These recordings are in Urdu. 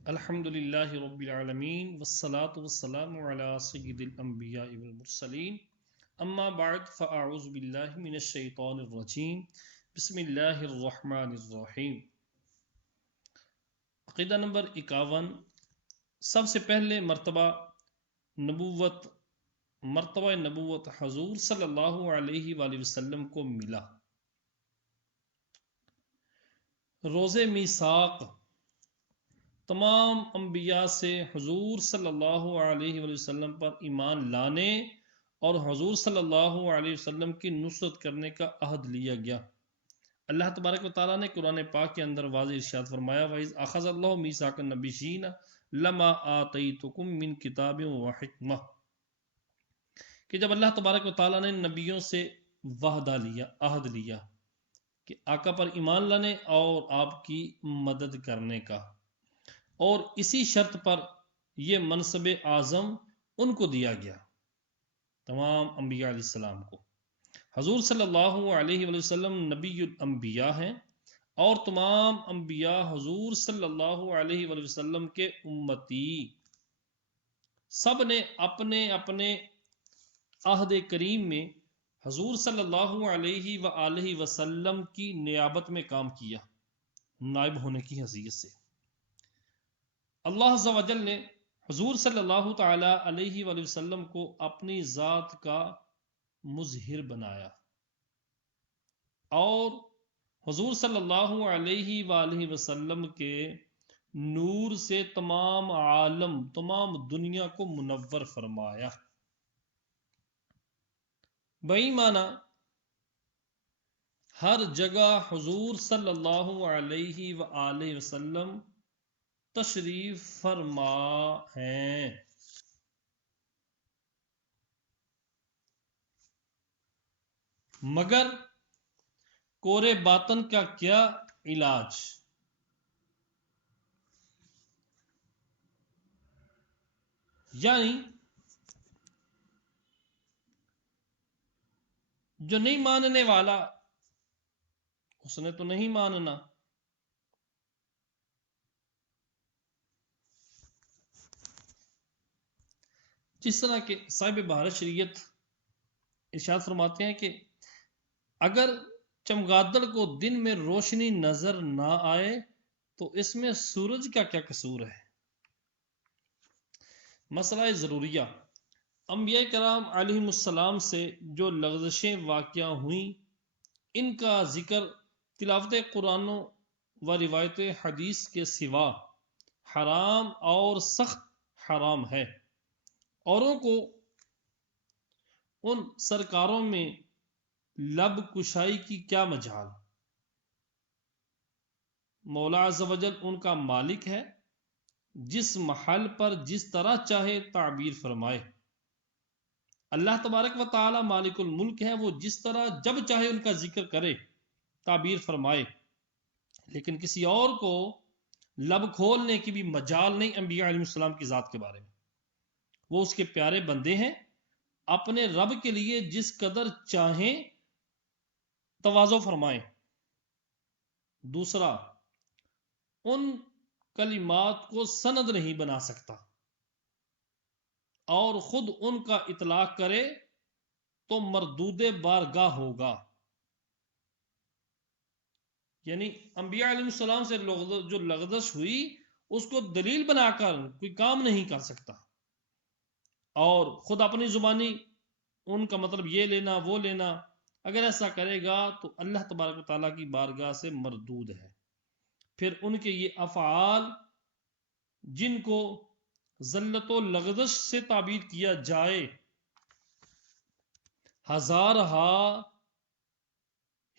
الحمد للہ رب العالمین والصلاة والسلام علی سید الانبیاء والمرسلین اما بعد فاعوذ باللہ من الشیطان الرجیم بسم اللہ الرحمن الرحیم۔ عقیدہ نمبر 51، سب سے پہلے مرتبہ نبوت حضور صلی اللہ علیہ وآلہ وسلم کو ملا۔ روز میثاق تمام انبیاء سے حضور صلی اللہ علیہ وآلہ وسلم پر ایمان لانے اور حضور صلی اللہ علیہ وسلم کی نصرت کرنے کا عہد لیا گیا۔ اللہ تبارک و تعالیٰ نے قرآن پاک کے اندر واضح ارشاد فرمایا وَإِذْ أَخَذَ اللَّهُ مِيثَاقَ النَّبِيِّينَ لَمَا آتَيْتُكُم مِّن كِتَابٍ وَحِكْمَةٍ، کہ جب اللہ تبارک و تعالیٰ نے نبیوں سے عہد لیا کہ آقا پر ایمان لانے اور آپ کی مدد کرنے کا، اور اسی شرط پر یہ منصب اعظم ان کو دیا گیا، تمام انبیاء علیہ السلام کو۔ حضور صلی اللہ علیہ وآلہ وسلم نبی الانبیاء ہیں اور تمام انبیاء حضور صلی اللہ علیہ وآلہ وسلم کے امتی، سب نے اپنے اپنے عہد کریم میں حضور صلی اللہ علیہ وآلہ وسلم کی نیابت میں کام کیا، نائب ہونے کی حیثیت سے۔ اللہ عز و جل نے حضور صلی اللہ تعالی علیہ وآلہ وسلم کو اپنی ذات کا مظہر بنایا، اور حضور صلی اللہ علیہ وآلہ وسلم کے نور سے تمام عالم، تمام دنیا کو منور فرمایا۔ بئی معنی ہر جگہ حضور صلی اللہ علیہ وآلہ وسلم تشریف فرما ہیں۔ مگر کورے باطن کا کیا علاج؟ یعنی جو نہیں ماننے والا اس نے تو نہیں ماننا، جس طرح کہ صاحب بہار شریعت ارشاد فرماتے ہیں کہ اگر چمگادڑ کو دن میں روشنی نظر نہ آئے تو اس میں سورج کا کیا قصور ہے؟ مسئلہ ضروریہ، انبیاء کرام علیہم السلام سے جو لغزشیں واقع ہوئیں، ان کا ذکر تلاوت قرآن و روایت حدیث کے سوا حرام اور سخت حرام ہے۔ اوروں کو ان سرکاروں میں لب کشائی کی کیا مجال؟ مولا عز و جل ان کا مالک ہے، جس محل پر جس طرح چاہے تعبیر فرمائے۔ اللہ تبارک و تعالی مالک الملک ہے، وہ جس طرح جب چاہے ان کا ذکر کرے، تعبیر فرمائے، لیکن کسی اور کو لب کھولنے کی بھی مجال نہیں انبیاء علیہ السلام کی ذات کے بارے میں۔ وہ اس کے پیارے بندے ہیں، اپنے رب کے لیے جس قدر چاہیں تواضع فرمائیں۔ دوسرا، ان کلمات کو سند نہیں بنا سکتا، اور خود ان کا اطلاق کرے تو مردود بارگاہ ہوگا۔ یعنی انبیاء علیہ السلام سے جو لغزش ہوئی اس کو دلیل بنا کر کوئی کام نہیں کر سکتا، اور خود اپنی زبانی ان کا مطلب یہ لینا وہ لینا، اگر ایسا کرے گا تو اللہ تبارک و تعالیٰ کی بارگاہ سے مردود ہے۔ پھر ان کے یہ افعال جن کو ذلت و لغزش سے تعبیر کیا جائے، ہزارہا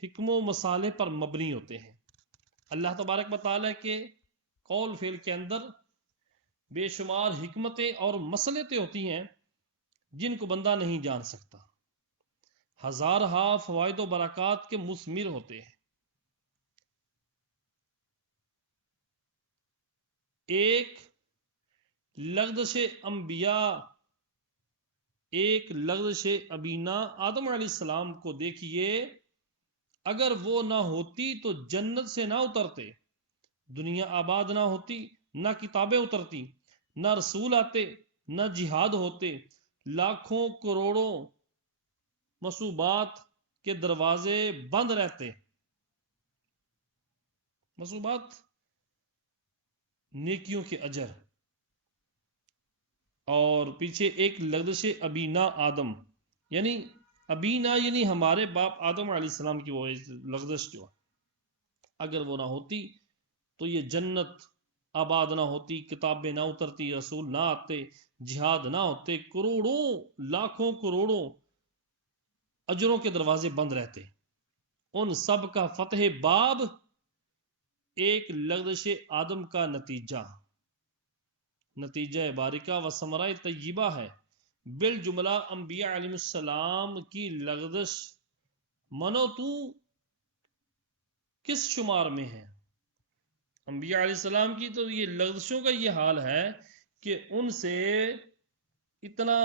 حکم و مصالح پر مبنی ہوتے ہیں۔ اللہ تبارک و تعالیٰ کے قول فعل کے اندر بے شمار حکمتیں اور مصلحتیں ہوتی ہیں جن کو بندہ نہیں جان سکتا، ہزارہا فوائد و برکات کے مثمر ہوتے ہیں۔ ایک لغزش ابینا آدم علیہ السلام کو دیکھیے، اگر وہ نہ ہوتی تو جنت سے نہ اترتے، دنیا آباد نہ ہوتی، نہ کتابیں اترتی، نہ رسول آتے، نہ جہاد ہوتے، لاکھوں کروڑوں مصوبات کے دروازے بند رہتے. مصوبات نیکیوں کے اجر. اور پیچھے ایک لغزش ابینا آدم، یعنی ابینا یعنی ہمارے باپ آدم علیہ السلام کی وہ لغزش جو اگر وہ نہ ہوتی تو یہ جنت آباد نہ ہوتی، کتابیں نہ اترتی، رسول نہ آتے، جہاد نہ ہوتے، کروڑوں لاکھوں کروڑوں اجروں کے دروازے بند رہتے. ان سب کا فتح باب ایک لغزش آدم کا نتیجہ بارکہ و ثمرہ طیبہ ہے. بالجملہ انبیاء علیہ السلام کی لغزش منو تو کس شمار میں ہے؟ انبیاء علیہ السلام کی تو یہ لغزشوں کا یہ حال ہے کہ ان سے اتنا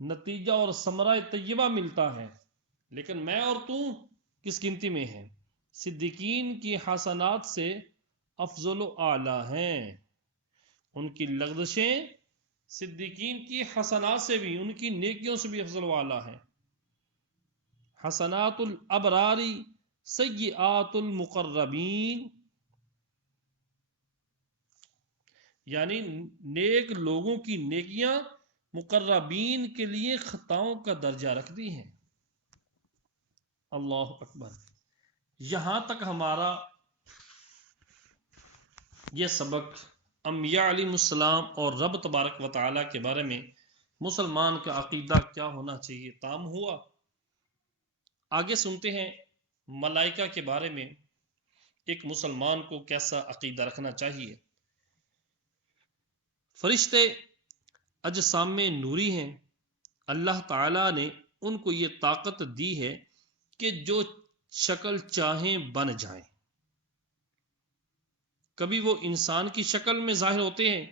نتیجہ اور ثمرہ طیبہ ملتا ہے، لیکن میں اور تو کس گنتی میں ہیں؟ صدیقین کی حسنات سے افضل و اعلیٰ ہیں. ان کی لغزشیں صدیقین کی حسنات سے بھی، ان کی نیکیوں سے بھی افضل و اعلیٰ ہیں. حسنات الابراری سیئات المقربین، یعنی نیک لوگوں کی نیکیاں مقربین کے لیے خطاؤں کا درجہ رکھتی ہیں. اللہ اکبر. یہاں تک ہمارا یہ سبق انبیاء علیہ السلام اور رب تبارک و تعالی کے بارے میں مسلمان کا عقیدہ کیا ہونا چاہیے تام ہوا. آگے سنتے ہیں ملائکہ کے بارے میں ایک مسلمان کو کیسا عقیدہ رکھنا چاہیے. فرشتے اجسام نوری ہیں. اللہ تعالی نے ان کو یہ طاقت دی ہے کہ جو شکل چاہیں بن جائیں. کبھی وہ انسان کی شکل میں ظاہر ہوتے ہیں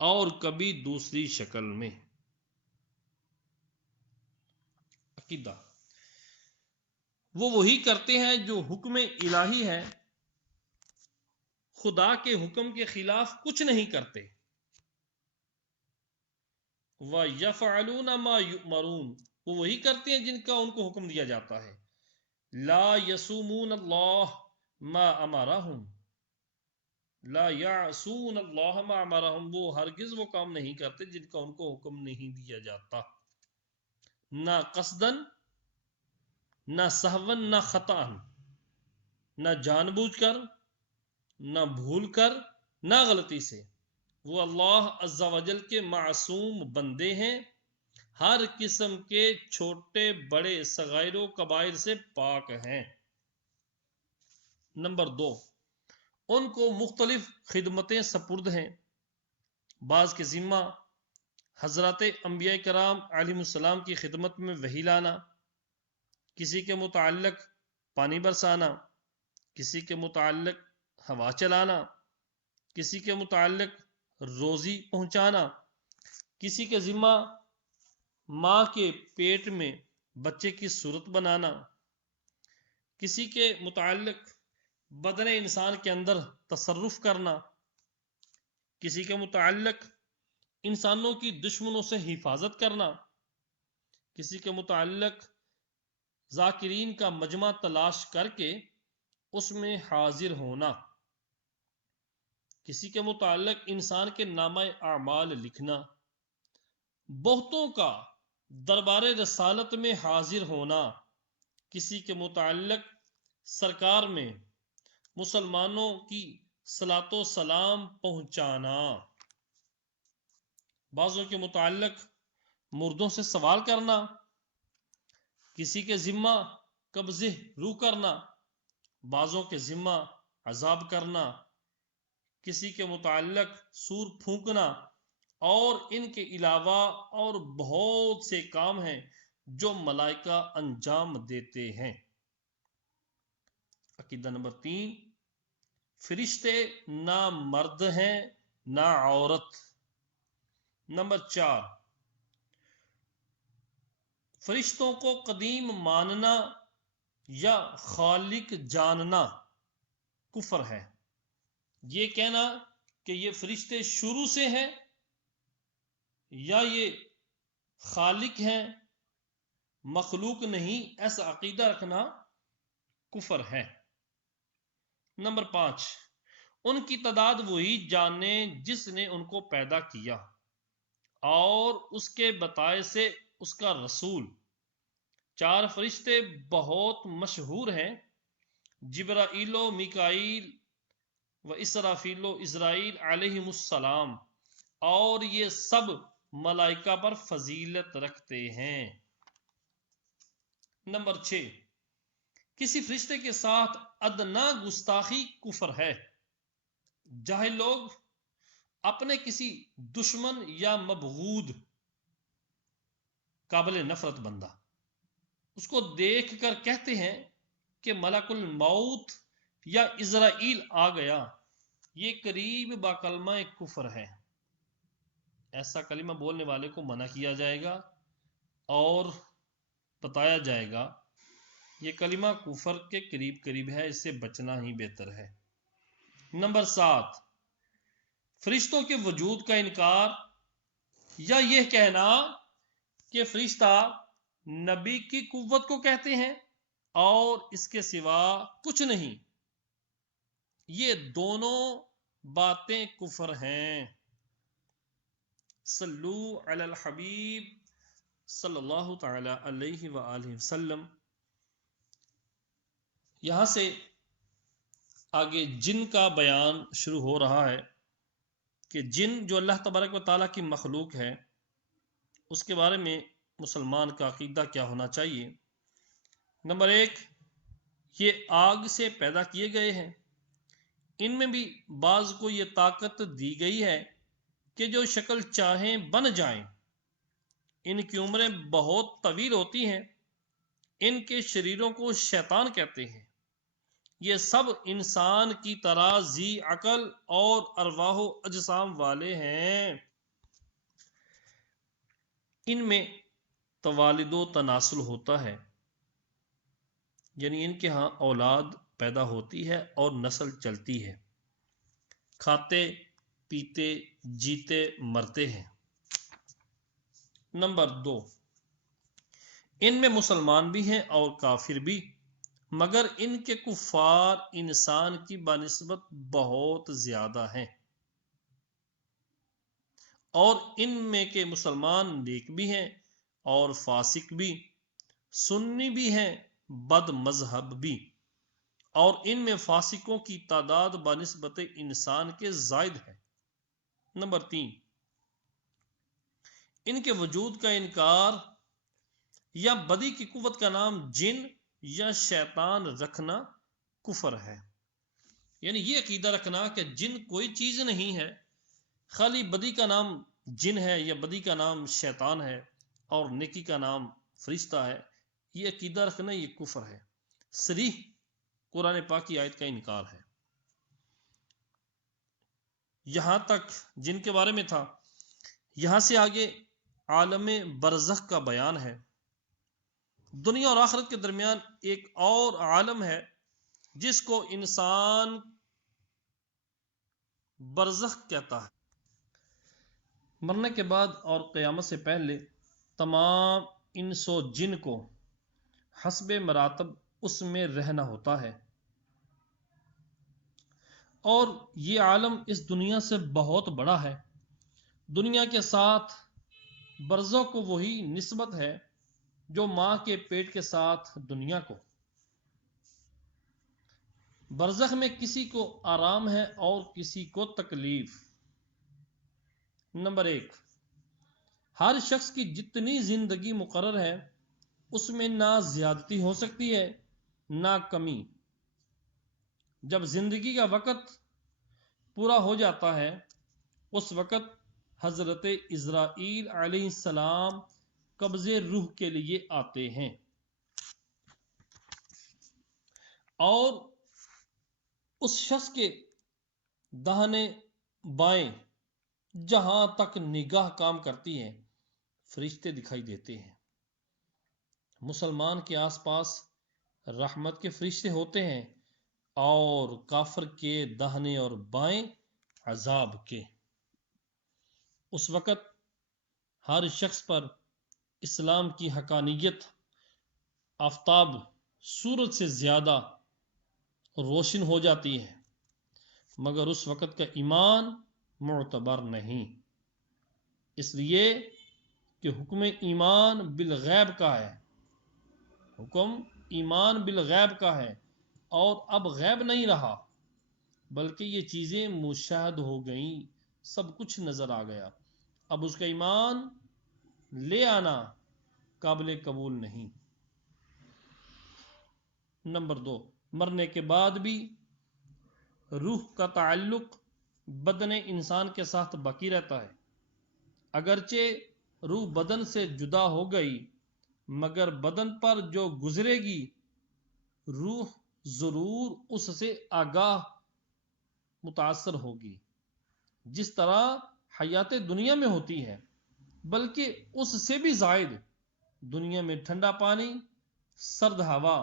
اور کبھی دوسری شکل میں. عقیدہ وہ وہی کرتے ہیں جو حکم الہی ہے، خدا کے حکم کے خلاف کچھ نہیں کرتے. وَيَفْعَلُونَ مَا يُؤْمَرُونَ وہ وہی کرتے ہیں جن کا ان کو حکم دیا جاتا ہے. لا يَسُومُونَ اللَّهَ مَا أَمَرَهُمْ لا يعصون اللہ ما امرهم وہ ہرگز وہ کام نہیں کرتے جن کا ان کو حکم نہیں دیا جاتا، نہ قصدن، نہ سہون، نہ خطأ، نہ جان بوجھ کر، نہ بھول کر، نہ غلطی سے. وہ اللہ عز و جل کے معصوم بندے ہیں، ہر قسم کے چھوٹے بڑے صغائر و کبائر سے پاک ہیں. نمبر 2، ان کو مختلف خدمتیں سپرد ہیں. بعض کے ذمہ حضرات انبیاء کرام علیہ السلام کی خدمت میں وحی لانا، کسی کے متعلق پانی برسانا، کسی کے متعلق ہوا چلانا، کسی کے متعلق روزی پہنچانا، کسی کے ذمہ ماں کے پیٹ میں بچے کی صورت بنانا، کسی کے متعلق بدن انسان کے اندر تصرف کرنا، کسی کے متعلق انسانوں کی دشمنوں سے حفاظت کرنا، کسی کے متعلق ذاکرین کا مجمع تلاش کر کے اس میں حاضر ہونا، کسی کے متعلق انسان کے نامہ اعمال لکھنا، بہتوں کا دربار رسالت میں حاضر ہونا، کسی کے متعلق سرکار میں مسلمانوں کی صلاۃ و سلام پہنچانا، بعضوں کے متعلق مردوں سے سوال کرنا، کسی کے ذمہ قبضہ روح کرنا، بعضوں کے ذمہ عذاب کرنا، کسی کے متعلق سور پھونکنا، اور ان کے علاوہ اور بہت سے کام ہیں جو ملائکہ انجام دیتے ہیں. عقیدہ نمبر 3، فرشتے نہ مرد ہیں نہ عورت. نمبر 4، فرشتوں کو قدیم ماننا یا خالق جاننا کفر ہے. یہ کہنا کہ یہ فرشتے شروع سے ہیں یا یہ خالق ہیں مخلوق نہیں، ایسا عقیدہ رکھنا کفر ہے۔ نمبر 5، ان کی تعداد وہی جانے جس نے ان کو پیدا کیا اور اس کے بتائے سے اس کا رسول۔ 4 فرشتے بہت مشہور ہیں، جبرائیل و میکائیل و اسرافیل و اسرائیل علیہم السلام، اور یہ سب ملائکہ پر فضیلت رکھتے ہیں۔ نمبر 6، کسی فرشتے کے ساتھ ادنا گستاخی کفر ہے۔ جاہل لوگ اپنے کسی دشمن یا مبغوض قابل نفرت بندہ اس کو دیکھ کر کہتے ہیں کہ ملک الموت یا اسرائیل آ گیا، یہ قریب با کلمہ کفر ہے۔ ایسا کلمہ بولنے والے کو منع کیا جائے گا اور بتایا جائے گا یہ کلمہ کفر کے قریب ہے، اس سے بچنا ہی بہتر ہے۔ نمبر 7، فرشتوں کے وجود کا انکار یا یہ کہنا کہ فرشتہ نبی کی قوت کو کہتے ہیں اور اس کے سوا کچھ نہیں، یہ دونوں باتیں کفر ہیں۔ صلو علی الحبیب صلی اللہ تعالی علیہ وآلہ وسلم۔ یہاں سے آگے جن کا بیان شروع ہو رہا ہے کہ جن جو اللہ تبارک و تعالیٰ کی مخلوق ہے اس کے بارے میں مسلمان کا عقیدہ کیا ہونا چاہیے۔ نمبر 1، یہ آگ سے پیدا کیے گئے ہیں، ان میں بھی بعض کو یہ طاقت دی گئی ہے کہ جو شکل چاہیں بن جائیں، ان کی عمریں بہت طویل ہوتی ہیں، ان کے شریروں کو شیطان کہتے ہیں، یہ سب انسان کی طرح ذی عقل اور ارواح و اجسام والے ہیں، ان میں توالد و تناسل ہوتا ہے، یعنی ان کے ہاں اولاد پیدا ہوتی ہے اور نسل چلتی ہے، کھاتے پیتے جیتے مرتے ہیں۔ نمبر 2، ان میں مسلمان بھی ہیں اور کافر بھی، مگر ان کے کفار انسان کی بنسبت بہت زیادہ ہیں، اور ان میں کے مسلمان نیک بھی ہیں اور فاسق بھی، سنی بھی ہیں بد مذہب بھی، اور ان میں فاسقوں کی تعداد بنسبت انسان کے زائد ہے۔ نمبر 3، ان کے وجود کا انکار یا بدی کی قوت کا نام جن یا شیطان رکھنا کفر ہے، یعنی یہ عقیدہ رکھنا کہ جن کوئی چیز نہیں ہے، خالی بدی کا نام جن ہے یا بدی کا نام شیطان ہے اور نیکی کا نام فرشتہ ہے، یہ عقیدہ رکھنا یہ کفر ہے، صریح قرآن پاک کی آیت کا انکار ہے۔ یہاں تک جن کے بارے میں تھا، یہاں سے آگے عالم برزخ کا بیان ہے۔ دنیا اور آخرت کے درمیان ایک اور عالم ہے جس کو انسان برزخ کہتا ہے۔ مرنے کے بعد اور قیامت سے پہلے تمام انس و جن کو حسب مراتب اس میں رہنا ہوتا ہے، اور یہ عالم اس دنیا سے بہت بڑا ہے۔ دنیا کے ساتھ برزخ کو وہی نسبت ہے جو ماں کے پیٹ کے ساتھ دنیا کو۔ برزخ میں کسی کو آرام ہے اور کسی کو تکلیف۔ نمبر 1، ہر شخص کی جتنی زندگی مقرر ہے اس میں نہ زیادتی ہو سکتی ہے نہ کمی۔ جب زندگی کا وقت پورا ہو جاتا ہے اس وقت حضرت اسرائیل علیہ السلام قبض روح کے لیے آتے ہیں، اور اس شخص کے داہنے بائیں جہاں تک نگاہ کام کرتی ہے فرشتے دکھائی دیتے ہیں۔ مسلمان کے آس پاس رحمت کے فرشتے ہوتے ہیں اور کافر کے داہنے اور بائیں عذاب کے۔ اس وقت ہر شخص پر اسلام کی حقانیت آفتاب سورج سے زیادہ روشن ہو جاتی ہے، مگر اس وقت کا ایمان معتبر نہیں، اس لیے کہ حکم ایمان بالغیب کا ہے، حکم ایمان بالغیب کا ہے، اور اب غیب نہیں رہا بلکہ یہ چیزیں مشاہد ہو گئیں، سب کچھ نظر آ گیا، اب اس کا ایمان لے آنا قابل قبول نہیں۔ نمبر 2، مرنے کے بعد بھی روح کا تعلق بدن انسان کے ساتھ باقی رہتا ہے، اگرچہ روح بدن سے جدا ہو گئی مگر بدن پر جو گزرے گی روح ضرور اس سے آگاہ متاثر ہوگی، جس طرح حیات دنیا میں ہوتی ہے، بلکہ اس سے بھی زائد۔ دنیا میں ٹھنڈا پانی، سرد ہوا،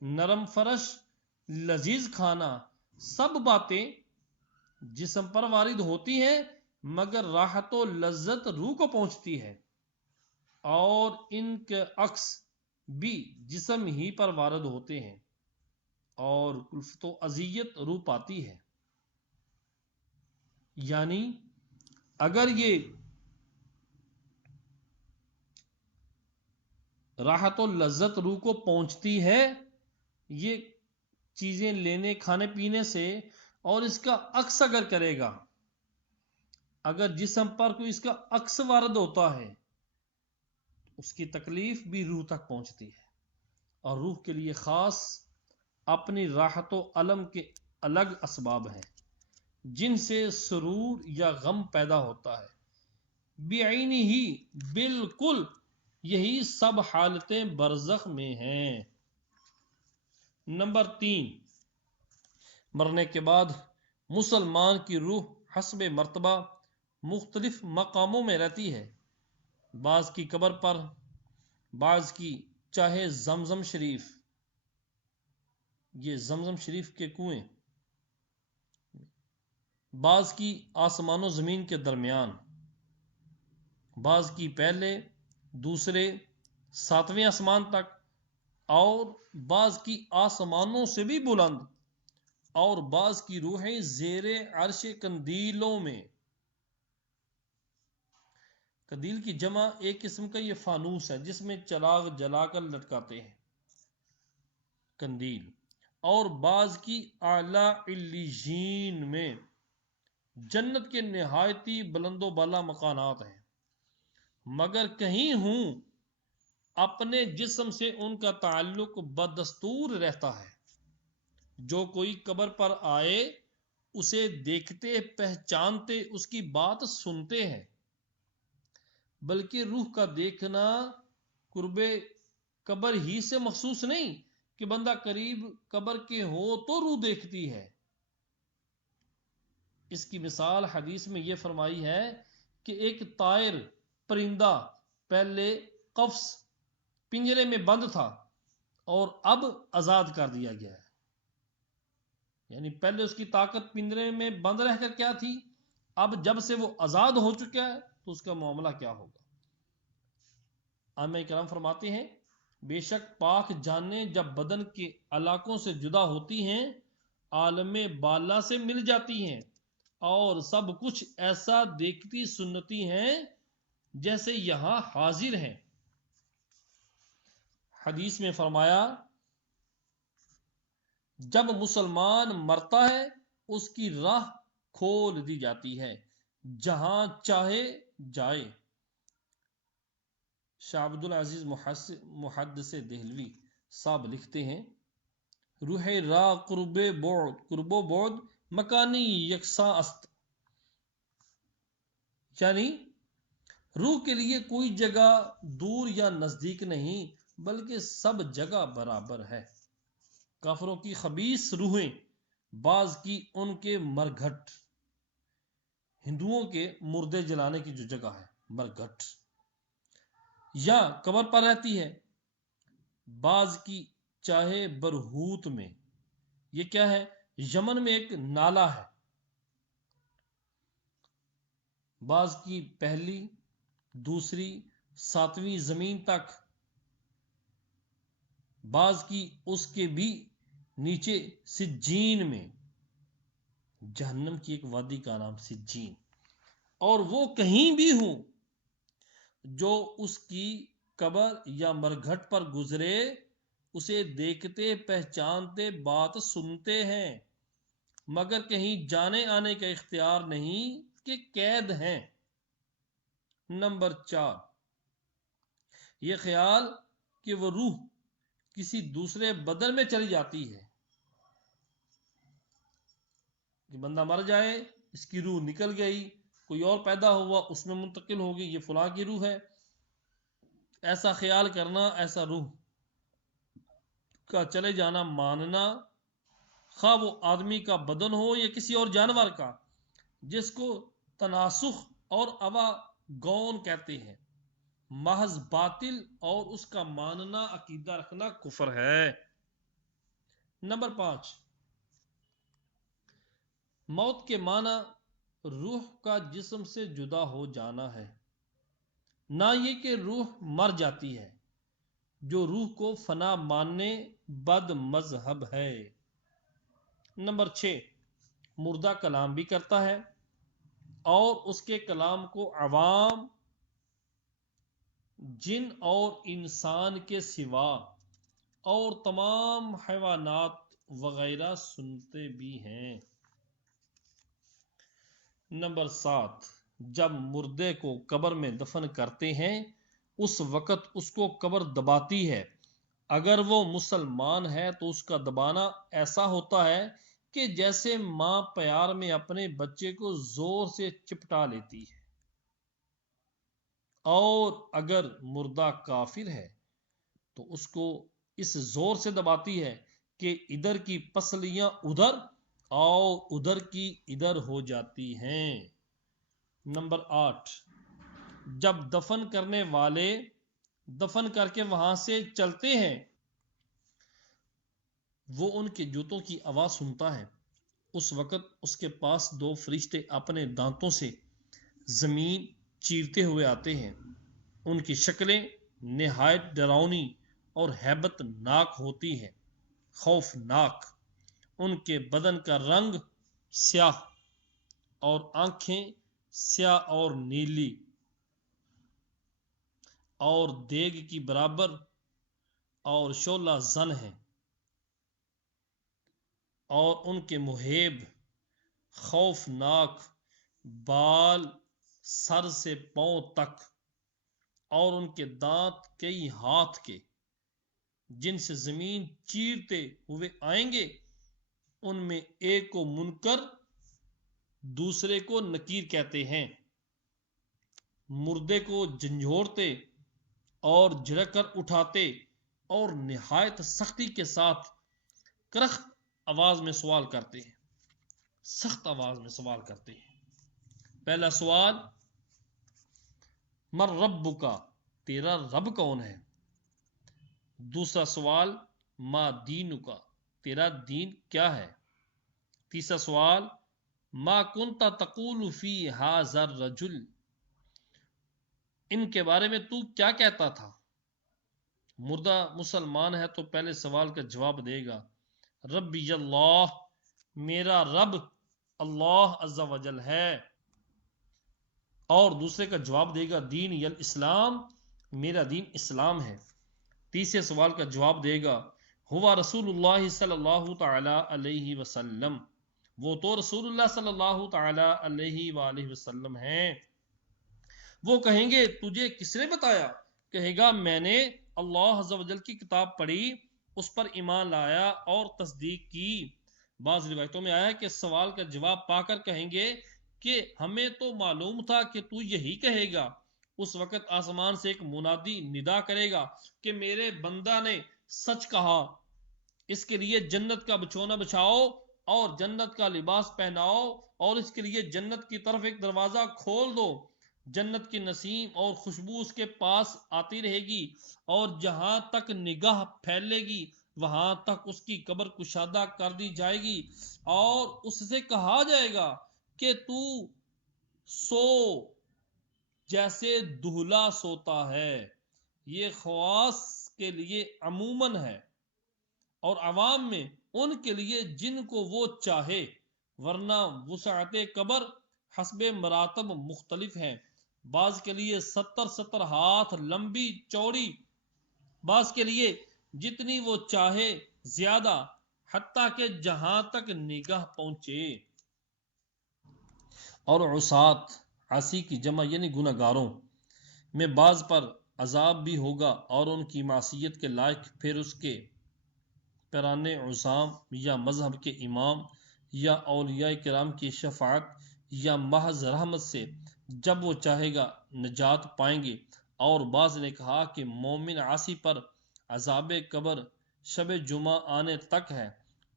نرم فرش، لذیذ کھانا، سب باتیں جسم پر وارد ہوتی ہیں مگر راحت و لذت روح کو پہنچتی ہے، اور ان کے عکس بھی جسم ہی پر وارد ہوتے ہیں اور کلفت و اذیت روح پاتی ہے۔ یعنی اگر یہ راحت و لذت روح کو پہنچتی ہے یہ چیزیں لینے کھانے پینے سے، اور اس کا عکس اگر کرے گا، اگر جسم پر کوئی اس کا عکس وارد ہوتا ہے اس کی تکلیف بھی روح تک پہنچتی ہے، اور روح کے لیے خاص اپنی راحت و علم کے الگ اسباب ہیں جن سے سرور یا غم پیدا ہوتا ہے، بعینی ہی، بالکل یہی سب حالتیں برزخ میں ہیں۔ نمبر 3، مرنے کے بعد مسلمان کی روح حسب مرتبہ مختلف مقاموں میں رہتی ہے، بعض کی قبر پر، بعض کی چاہے زمزم شریف، یہ زمزم شریف کے کنویں، بعض کی آسمان و زمین کے درمیان، بعض کی پہلے دوسرے 7ویں آسمان تک، اور بعض کی آسمانوں سے بھی بلند، اور بعض کی روحیں زیر عرش قندیلوں میں۔ قندیل کی جمع ایک قسم کا یہ فانوس ہے جس میں چراغ جلا کر لٹکاتے ہیں، قندیل، اور بعض کی اعلی علیین میں، جنت کے نہایتی بلند و بالا مکانات ہیں، مگر کہیں ہوں اپنے جسم سے ان کا تعلق بدستور رہتا ہے، جو کوئی قبر پر آئے اسے دیکھتے پہچانتے اس کی بات سنتے ہیں، بلکہ روح کا دیکھنا قرب قبر ہی سے مخصوص نہیں کہ بندہ قریب قبر کے ہو تو روح دیکھتی ہے۔ اس کی مثال حدیث میں یہ فرمائی ہے کہ ایک طائر پرندہ پہلے قفس پنجرے میں بند تھا اور اب آزاد کر دیا گیا ہے، یعنی پہلے اس کی طاقت پنجرے میں بند رہ کر کیا تھی، اب جب سے وہ آزاد ہو چکا ہے تو اس کا معاملہ کیا ہوگا۔ علماء کرام فرماتے ہیں بے شک پاک جانیں جب بدن کے علاقوں سے جدا ہوتی ہیں عالم بالا سے مل جاتی ہیں اور سب کچھ ایسا دیکھتی سنتی ہیں جیسے یہاں حاضر ہیں۔ حدیث میں فرمایا جب مسلمان مرتا ہے اس کی راہ کھول دی جاتی ہے جہاں چاہے جائے۔ شاہ عبد العزیز محدث دہلوی صاحب لکھتے ہیں روح راہ قرب و بعد مکانی یکساں است، یعنی روح کے لیے کوئی جگہ دور یا نزدیک نہیں بلکہ سب جگہ برابر ہے۔ کافروں کی خبیث روحیں، بعض کی ان کے مرگھٹ، ہندوؤں کے مردے جلانے کی جو جگہ ہے مرگھٹ، یا قبر پر رہتی ہے، بعض کی چاہے برہوت میں، یہ کیا ہے، یمن میں ایک نالہ ہے بعض کی پہلی، دوسری، ساتویں زمین تک، بعض کی اس کے بھی نیچے سجین میں، جہنم کی ایک وادی کا نام سجین، اور وہ کہیں بھی ہوں جو اس کی قبر یا مرگھٹ پر گزرے اسے دیکھتے پہچانتے بات سنتے ہیں، مگر کہیں جانے آنے کا اختیار نہیں کہ قید ہیں۔ نمبر 4، یہ خیال کہ وہ روح کسی دوسرے بدن میں چلی جاتی ہے، کہ بندہ مر جائے، اس کی روح نکل گئی، کوئی اور پیدا ہوا، اس میں منتقل ہوگی، یہ فلاں کی روح ہے، ایسا خیال کرنا، ایسا روح کا چلے جانا ماننا، خواہ وہ آدمی کا بدن ہو یا کسی اور جانور کا، جس کو تناسخ اور اواگون کہتے ہیں، محض باطل اور اس کا ماننا، عقیدہ رکھنا کفر ہے۔ نمبر 5، موت کے معنی روح کا جسم سے جدا ہو جانا ہے، نہ یہ کہ روح مر جاتی ہے، جو روح کو فنا ماننے بد مذہب ہے۔ نمبر 6، مردہ کلام بھی کرتا ہے اور اس کے کلام کو عوام، جن اور انسان کے سوا اور تمام حیوانات وغیرہ سنتے بھی ہیں۔ نمبر 7، جب مردے کو قبر میں دفن کرتے ہیں اس وقت اس کو قبر دباتی ہے، اگر وہ مسلمان ہے تو اس کا دبانا ایسا ہوتا ہے کہ جیسے ماں پیار میں اپنے بچے کو زور سے چپٹا لیتی ہے، اور اگر مردہ کافر ہے تو اس کو اس زور سے دباتی ہے کہ ادھر کی پسلیاں ادھر اور ادھر کی ادھر ہو جاتی ہیں۔ نمبر 8، جب دفن کرنے والے دفن کر کے وہاں سے چلتے ہیں وہ ان کے جوتوں کی آواز سنتا ہے، اس وقت اس کے پاس 2 فرشتے اپنے دانتوں سے زمین چیرتے ہوئے آتے ہیں، ان کی شکلیں نہایت ڈراؤنی اور ہیبت ناک ہوتی ہیں، خوفناک، ان کے بدن کا رنگ سیاہ اور آنکھیں سیاہ اور نیلی اور دیگ کی برابر اور شعلہ زن ہیں، اور ان کے محیب خوفناک بال سر سے پاؤں تک، اور ان کے دانت کئی ہاتھ کے جن سے زمین چیرتے ہوئے آئیں گے، ان میں ایک کو منکر دوسرے کو نکیر کہتے ہیں، مردے کو جھنجھوڑتے اور جھڑک کر اٹھاتے اور نہایت سختی کے ساتھ کرخت آواز میں سوال کرتے ہیں، سخت آواز میں سوال کرتے ہیں۔ پہلا سوال، من ربک، تیرا رب کون ہے؟ دوسرا سوال، ما دینک، تیرا دین کیا ہے؟ تیسرا سوال، ما کنت تقول فی ھذا الرجل، ان کے بارے میں تو کیا کہتا تھا؟ مردہ مسلمان ہے تو پہلے سوال کا جواب دے گا ربی اللہ، میرا رب اللہ عز و جل ہے، اور دوسرے کا جواب دے گا دین یل اسلام، میرا دین اسلام ہے۔ تیسرے سوال کا جواب دے گا ہوا رسول اللہ صلی اللہ تعالی علیہ وسلم، وہ تو رسول اللہ صلی اللہ تعالی علیہ وآلہ وسلم ہیں۔ وہ کہیں گے تجھے کس نے بتایا؟ کہے گا میں نے اللہ عز و جل کی کتاب پڑھی، اس پر ایمان لایا اور تصدیق کی۔ بعض روایتوں میں آیا کہ سوال کا جواب پا کر کہیں گے کہ ہمیں تو معلوم تھا کہ تو یہی کہے گا۔ اس وقت آسمان سے ایک منادی ندا کرے گا کہ میرے بندہ نے سچ کہا، اس کے لیے جنت کا بچھونا بچھاؤ اور جنت کا لباس پہناؤ، اور اس کے لیے جنت کی طرف ایک دروازہ کھول دو، جنت کی نسیم اور خوشبو اس کے پاس آتی رہے گی، اور جہاں تک نگاہ پھیلے گی وہاں تک اس کی قبر کشادہ کر دی جائے گی، اور اس سے کہا جائے گا کہ تو سو جیسے دہلا سوتا ہے. یہ خواص کے لیے عموماً ہے اور عوام میں ان کے لیے جن کو وہ چاہے، ورنہ وسعت قبر حسب مراتب مختلف ہیں. بعض کے لیے 70 ہاتھ لمبی چوڑی، بعض کے لیے جتنی وہ چاہے زیادہ، حتیٰ کہ جہاں تک نگاہ پہنچے. اور عصات، عاصی کی جمع یعنی گناہگاروں میں بعض پر عذاب بھی ہوگا، اور ان کی معصیت کے لائق پھر اس کے پیران عصام یا مذہب کے امام یا اولیاء کرام کی شفاعت یا محض رحمت سے جب وہ چاہے گا نجات پائیں گے. اور بعض نے کہا کہ مومن عاصی پر عذاب قبر شب جمعہ آنے تک ہے،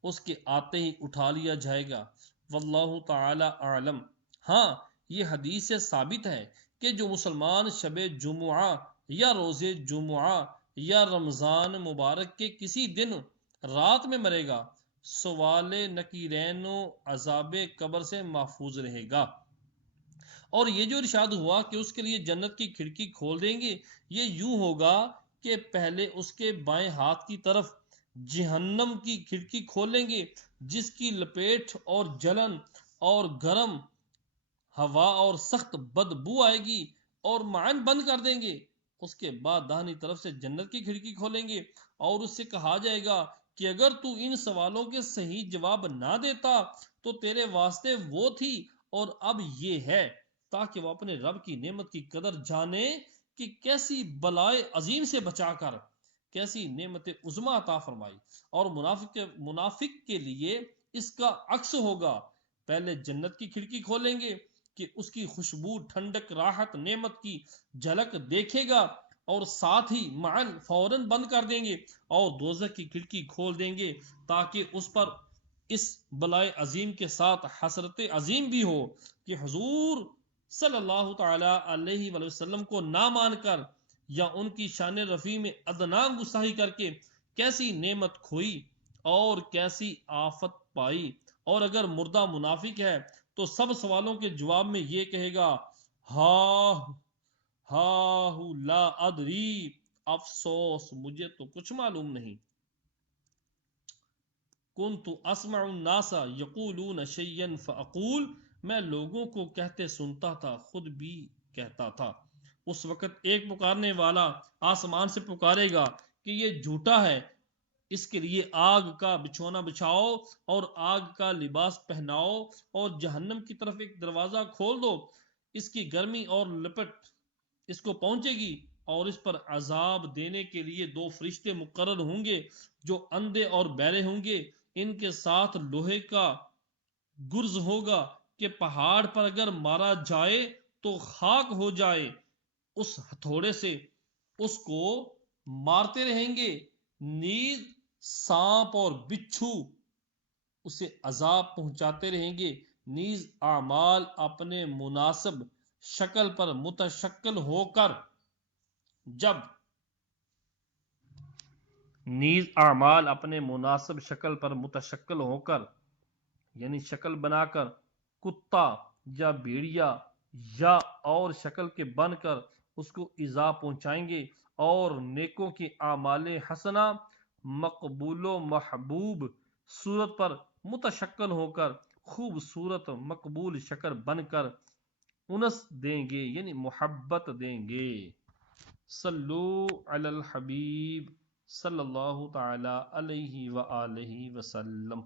اس کے آتے ہی اٹھا لیا جائے گا. واللہ تعالی اعلم. ہاں، یہ حدیث سے ثابت ہے کہ جو مسلمان شب جمعہ یا روز جمعہ یا رمضان مبارک کے کسی دن رات میں مرے گا، سوال نکیرین و عذاب قبر سے محفوظ رہے گا. اور یہ جو ارشاد ہوا کہ اس کے لیے جنت کی کھڑکی کھول دیں گے، یہ یوں ہوگا کہ پہلے اس کے بائیں ہاتھ کی طرف جہنم کی کھڑکی کھولیں گے، جس کی لپیٹ اور جلن اور گرم ہوا اور سخت بدبو آئے گی، اور معن بند کر دیں گے. اس کے بعد داہنی طرف سے جنت کی کھڑکی کھولیں گے، اور اس سے کہا جائے گا کہ اگر تو ان سوالوں کے صحیح جواب نہ دیتا تو تیرے واسطے وہ تھی اور اب یہ ہے، تاکہ وہ اپنے رب کی نعمت کی قدر جانے کہ کیسی بلائے عظیم سے بچا کر کیسی نعمت عظما عطا فرمائی. اور منافق کے لیے اس کا عکس ہوگا. پہلے جنت کی کھڑکی کھولیں گے کہ اس کی خوشبو، ٹھنڈک، راحت، نعمت کی جھلک دیکھے گا، اور ساتھ ہی معن فوراً بند کر دیں گے، اور دوزخ کی کھڑکی کھول دیں گے تاکہ اس پر اس بلائے عظیم کے ساتھ حسرت عظیم بھی ہو کہ حضور صلی اللہ تعالی علیہ وآلہ وسلم کو نہ مان کر یا ان کی شان رفیع میں ادنا گستاخی کر کے کیسی نعمت کھوئی اور کیسی آفت پائی. اور اگر مردہ منافق ہے تو سب سوالوں کے جواب میں یہ کہے گا، ہا لا ادری، افسوس مجھے تو کچھ معلوم نہیں. کنت اسمع الناس یقولون شیئا فاقول، میں لوگوں کو کہتے سنتا تھا، خود بھی کہتا تھا. اس وقت ایک پکارنے والا آسمان سے پکارے گا کہ یہ جھوٹا ہے، اس کے لیے آگ کا بچھونا بچھاؤ اور آگ کا لباس پہناؤ، اور جہنم کی طرف ایک دروازہ کھول دو، اس کی گرمی اور لپٹ اس کو پہنچے گی، اور اس پر عذاب دینے کے لیے 2 فرشتے مقرر ہوں گے جو اندھے اور بہرے ہوں گے. ان کے ساتھ لوہے کا گرز ہوگا کہ پہاڑ پر اگر مارا جائے تو خاک ہو جائے. اس ہتھوڑے سے اس کو مارتے رہیں گے. نیز سانپ اور بچھو اسے عذاب پہنچاتے رہیں گے. نیز اعمال اپنے مناسب شکل پر متشکل ہو کر یعنی شکل بنا کر کتا یا بھیڑیا یا اور شکل کے بن کر اس کو ایذا پہنچائیں گے، اور نیکوں کی اعمال حسنہ مقبول و محبوب صورت پر متشکل ہو کر خوبصورت مقبول شکل بن کر انس دیں گے یعنی محبت دیں گے. صلو علی الحبیب صلی اللہ تعالی علیہ وآلہ وسلم.